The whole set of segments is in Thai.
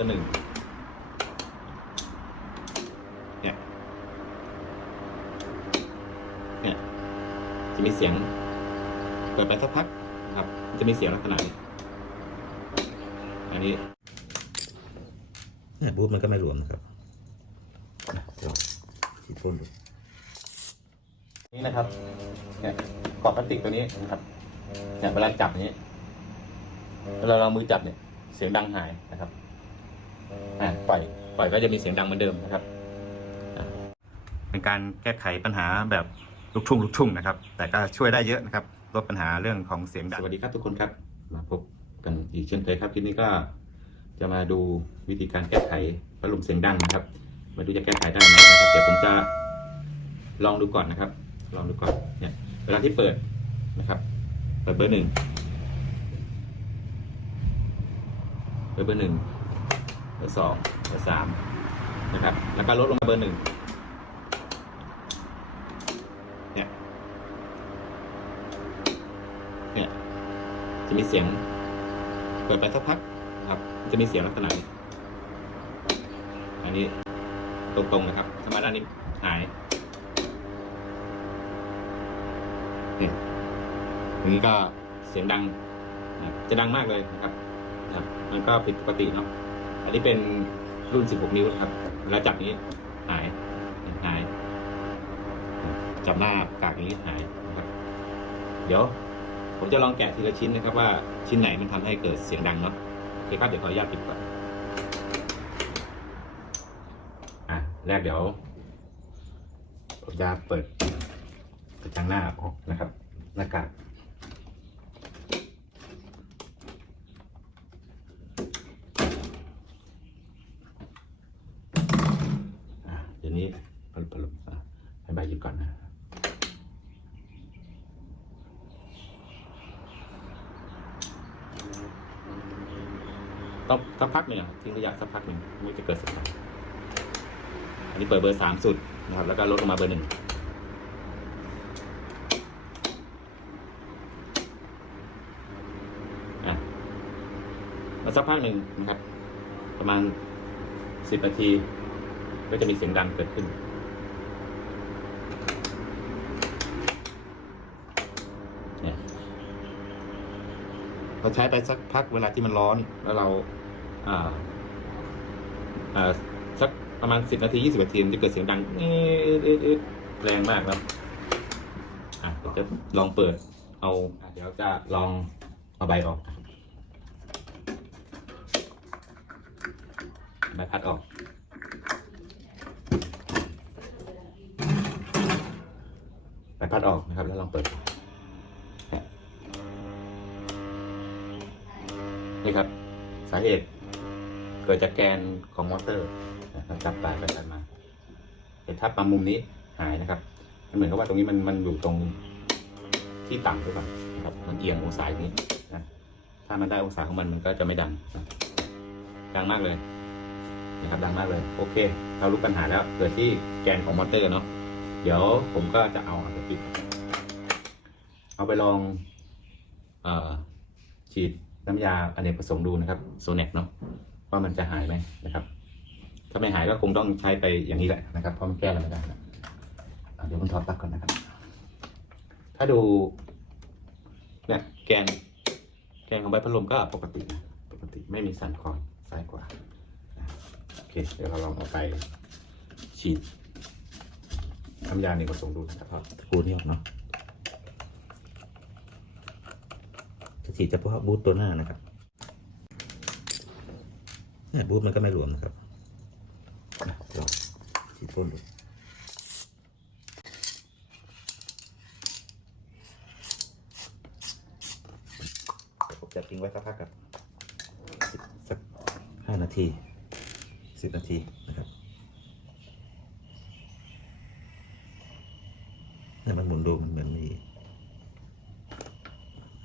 อร์หนึ่งเนี่ยเนี่ยจะมีเสียง เปิดไปสักพักนะครับ จะมีเสียงลักษณะนี้อันนี้เนี่ยบูธมันก็ไม่รวมนะครับอะเดี๋ยวที่ต้นดูนี่นะครับเนี่ยขอบพลาสติกตัวนี้นะครับเนี่ยเวลาจับอย่างนี้เวลาเรามือจับเนี่ย เสียงดังหายนะครับ อะปล่อยปล่อยก็จะมีเสียงดังเหมือนเดิมนะครับอะเป็นการแก้ไขปัญหาแบบลูกทุ่งลูกทุ่งนะครับ แต่ก็ช่วยได้เยอะนะครับลดปัญหาเรื่องของเสียงดังสวัสดีครับทุกคนครับ มาพบกันอีกเช่นเคยครับคลิปนี้ก็จะมาดูวิธีการแก้ไขพัดลมเสียงดังนะครับมาดูจะแก้ไขได้ไหมนะครับเดี๋ยวผมจะลองดูก่อนนะครับ ลองดูก่อนเนี่ยเวลาที่เปิดนะครับเปิดเบอร์หนึ่งเปิดเบอร์หนึ่ง เบอร์สองเบอร์สามนะครับ แล้วก็ลดลงมาเบอร์หนึ่งเนี่ยเนี่ยจะมีเสียง เปิดไปสักพักครับจะมีเสียงลักษณะนี้อันนี้ตรงๆนะครับสมาด้านนี้หายเนี่ยอย่างนี้ก็เสียงดังจะดังมากเลยนะครับนะครับมันก็ผิดปกติเนาะ อันนี้เป็นรุ่น 16 นิ้วครับเวลาจับนี้หายหาย จับหน้ากากนี้หายนะครับ เดี๋ยว ผมจะลองแกะทีละชิ้นนะครับ ว่าชิ้นไหนมันทำให้เกิดเสียงดังเนาะโอเคครับเดี๋ยวขออนุญาตปิดก่อนอะแรกเดี๋ยว ผมจะเปิดกระจังหน้าออกนะครับ หน้ากากอะเดี๋ยวนี้ ผลผลอะให้ใบหยุดก่อนนะต้องสักพักหนึ่งทิ้งระยะสักพักหนึ่งมันจะเกิดสียงดังอันนี้เปิดเบอร์สามสุดนะครับ แล้วก็ลดลงมาเบอร์หนึ่งอะแล้วสักพักหนึ่งนะครับ ประมาณสิบนาที ก็จะมีเสียงดังเกิดขึ้น เนี่ย เรา ใช้ไปสักพักเวลาที่มันร้อน แล้วเราอาอาสักประมาณสิบนาทียี่สิบนาทีมันจะเกิดเสียงดังเอเอเอแรงมากครับอะจะลองเปิด เอาเดี๋ยวจะลองเอาใบออกใบพัดออกใบพัดออกนะครับ แล้วลองเปิด นี่ครับ สาเหตุ เกิดจากแกนของมอเตอร์นะจับปลายไปจับมาเห็นถ้าปั๊มมุมนี้หายนะครับมันเหมือนกับว่าตรงนี้มันมันอยู่ตรงที่ต่ำหรือเปล่านะครับ มันเอียงองศาอย่างนี้นะถ้ามันได้องศาของมันมันก็จะไม่ดังดังมากเลยนะครับดังมากเลย โอเค เรารู้ปัญหาแล้วเกิดที่แกนของมอเตอร์เนาะเดี๋ยวผมก็จะเอาเอาไปปิดเอาไปลองอฉีด น้ำยาอเนกประสงค์ดูนะครับโซเน็กเนาะว่ามันจะหายไหมนะครับ ถ้าไม่หายก็คงต้องใช้ไปอย่างนี้แหละนะครับเพราะมันแก้อะไรไม่ได้นะเดี๋ยวผมถอดปลั๊กก่อนนะครับ ถ้าดูเนี่ยแกนแกนของใบพัดลมก็ปกตินะปกติไม่มีสันคอนซ้ายกว่าโอเคเดี๋ยวเราลองเอาไปฉีดน้ำยาอเนกระสงดูนะครับตะกูนี่ออกเนาะ จะ ฉีดเฉพาะบูธตัวหน้านะครับบูธมันก็ไม่รวมนะครับอะเดี๋ยวที่ต้นดูผมจะทิ้งไว้สักพักครับสิบสักห้านาทีสิบนาทีนะครับเนี่ยมันหมุนดูมันเหมือนมี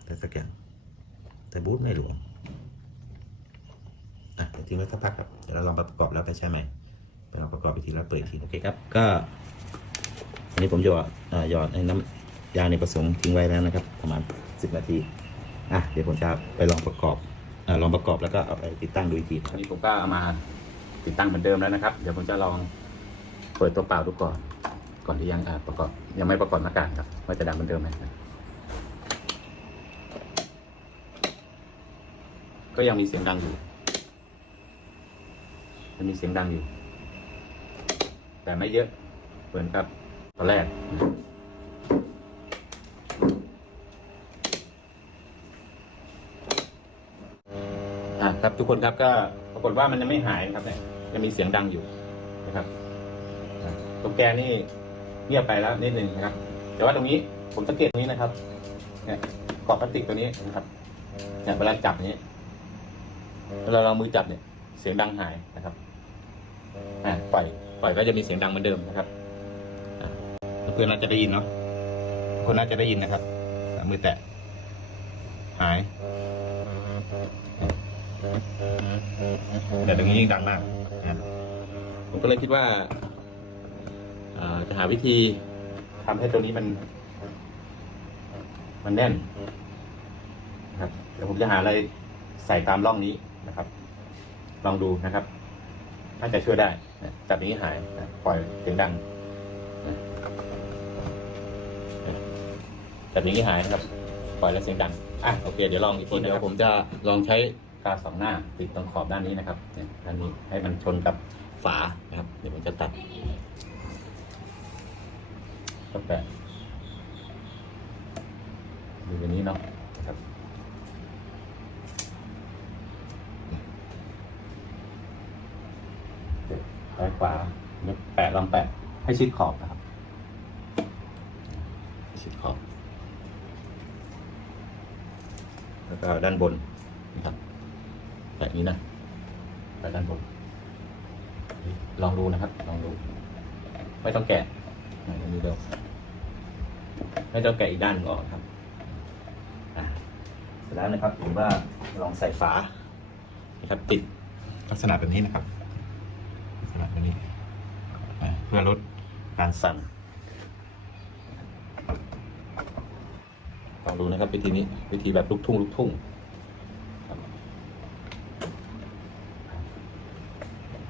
อะไรสักอย่าง แต่บูทไม่หลวม อะเดี๋ยวทิ้งไว้ สักพักครับเดี๋ยวเราลองประกอบแล้วไปใช่ไหมไปลองประกอบอีกทีแล้วเปิดอีกทีโอเคครับ ก็อันนี้ผมหยอดอ่าหยอดในน้ำยาในผสมทิ้งไว้แล้วนะครับ ประมาณสิบนาทีอะเดี๋ยวผมจะไปลองประกอบอ่าลองประกอบแล้วก็เอาไปติดตั้งดูอีกทีคอัรับนนี้ผมก็เอามาติดตั้งเหมือนเดิมแล้วนะครับ เดี๋ยวผมจะลองเปิดตัวเปล่าดูก่อน ก่อนที่ยังอ่าประกอบยังไม่ประกอบหน้ากากครับว่าจะดังเหมือนเดิมไหมก็ยังมีเสียงดังอยู่ ยังมีเสียงดังอยู่ แต่ไม่เยอะ เหมือนกับตอนแรก อะครับทุกคนครับก็ปรากฏว่ามันยังไม่หายนะครับเนี่ยยังมีเสียงดังอยู่นะครับตรงแกนนี่เงียบไปแล้วนิดนึงนะครับ แต่ว่าตรงนี้ผมสังเกตตรงนี้นะครับเนี่ยกรอบพลาสติกตัวนี้นะครับเนี่ยเวลาจับนี้เวลาเรามือจับเนี่ย เสียงดังหายนะครับอะปล่อยปล่อยก็จะมีเสียงดังเหมือนเดิมนะครับอะเพื่อนๆน่าจะได้ยินเนาะทุกคนน่าจะได้ยินนะครับอะมือแตะหายแต่ตรงนี้ยิ่งดังมากนะผมก็เลยคิดว่าอ่าจะหาวิธีทำให้ตัวนี้มัน มันแน่นนะครับเดี๋ยวผมจะหาอะไรใส่ตามร่องนี้นะครับ ลองดูนะครับน่าจะช่วยได้นะจับอย่างนี้หายนะปล่อยเสียงดังนะจับอย่างนี้หายนะครับ ปล่อยแล้วเสียงดังอะโอเค เดี๋ยวลองอีกทีเดี๋ยวผมจะลองใช้กาวสองหน้าติดตรงขอบด้านนี้นะครับเนี่ยด้านนี้ให้มันชนกับฝานะครับ เดี๋ยวผมจะตัดก็แปะดูตัวนี้เนาะนะครับ ซ้ายขวาแล้วแปะลองแปะให้ชิดขอบนะครับ ชิดขอบ แล้วก็ด้านบนนะครับแบบนี้นะแบบด้านบน ลองดูนะครับ ลองดู ไม่ต้องแกะอะเดี๋ยวนี้เดียวไม่ต้องแกะอีกด้านหนึ่งออกครับเสร็จแล้วนะครับผมว่าลองใส่ฝานะครับติดลักษณะแบบนี้นะครับ นี้เพื่อลดการสั่นลองดูนะครับวิธีนี้วิธีแบบลูกทุ่งลูกทุ่งครับ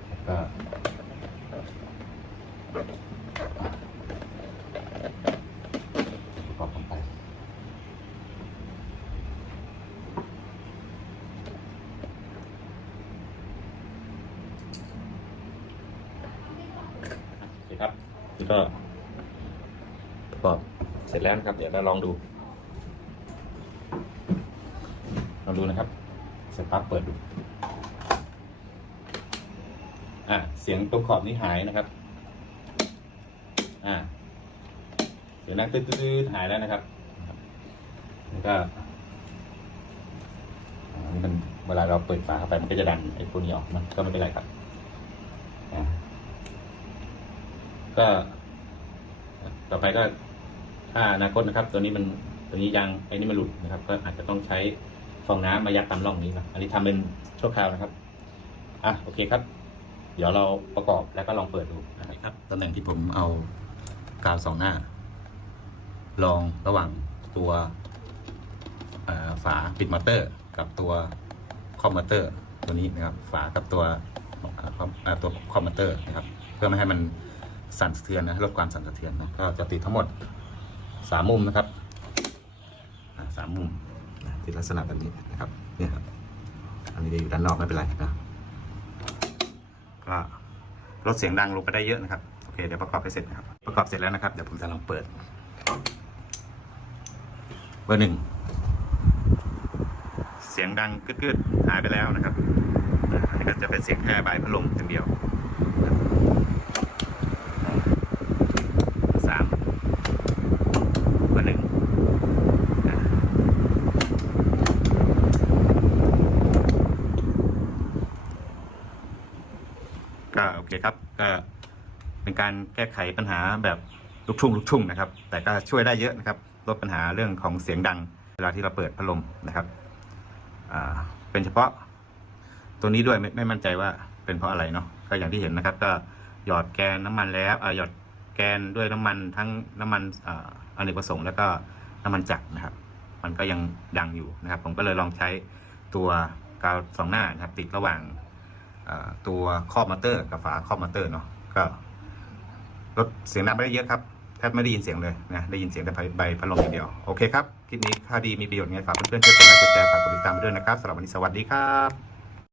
แล้วก็ประกอบลงไปโอเคครับนี่ ก็ประกอบเสร็จแล้วนะครับ เดี๋ยวเราลองดูลองดูนะครับสตาร์ทเปิดดูอะเสียงตรงขอบนี้หายนะครับ อ่าเสียงดังตื้อๆหายแล้วนะครับแล้วก็นี่มันเวลาเราเปิดฝาเข้าไปมันก็จะดันไอ้พวกนี้ออกมันก็ไม่เป็นไรครับ อ่า ก็ต่อไปก็ถ้าอนาคตนะครับ ตัวนี้มันตัวนี้ยางไอ้นี่มันหลุดนะครับ ก็อาจจะต้องใช้ฟองน้ำมายัดตามร่องนี้นะอันนี้ทำเป็นชั่วคราวนะครับอะโอเคครับ เดี๋ยวเราประกอบแล้วก็ลองเปิดดูนะครับตำแหน่งที่ผมเอากาวสองหน้า ลองระหว่างตัวฝาปิดมอเตอร์ กับตัวคอมมอเตอร์ ตัวนี้นะครับ ฝากับตัวตัวคอมมอเตอร์นะครับ เพื่อไม่ให้มัน สั่นสะเทือนนะลดความสั่นสะเทือนนะก็จะติดทั้งหมดสามมุมนะครับสามมุมติดลักษณะแบบนี้นะครับเนี่ยครับอันนี้จะอยู่ด้านนอกไม่เป็นไรนะก็ลดเสียงดังลงไปได้เยอะนะครับโอเคเดี๋ยวประกอบไปเสร็จนะครับ ประกอบเสร็จแล้วนะครับเดี๋ยวผมจะลองเปิดเบอร์หนึ่งเสียงดังกึดๆหายไปแล้วนะครับอันนี้ก็จะเป็นเสียงแค่ใบพัดลมอย่างเดียว สามเบอร์หนึ่งอ่าก็โอเคครับ ก็เป็น การแก้ไขปัญหาแบบลูกทุ่งลูกทุ่งนะครับ แต่ก็ช่วยได้เยอะนะครับ ลดปัญหาเรื่องของเสียงดัง เวลาที่เราเปิดพัดลมนะครับเป็นเฉพาะตัวนี้ด้วยไม่ไม่มั่นใจว่าเป็นเพราะอะไรเนาะก็อย่างที่เห็นนะครับ ก็หยอดแกนน้ำมันแล้วหยอดแกนด้วยน้ำมันทั้งน้ำมันอเนกประสงค์แล้วก็น้ำมันจักรนะครับ มันก็ยังดังอยู่นะครับ ผมก็เลยลองใช้ตัวกาวสองหน้านะครับติดระหว่างตัวครอบมอเตอร์กับฝาครอบมอเตอร์เนาะก็ รถเสียงดังไม่ได้เยอะครับแทบไม่ได้ยินเสียงเลยนะได้ยินเสียงแต่ใบพัดลมอย่างเดียวโอเคครับคลิปนี้ค่าดีมีประโยชน์ไงฝากเพื่อนๆช่วยกดไลค์กดแชร์ฝากกดติดตามไปด้วยนะครับสำหรับวันนี้สวัสดีครับ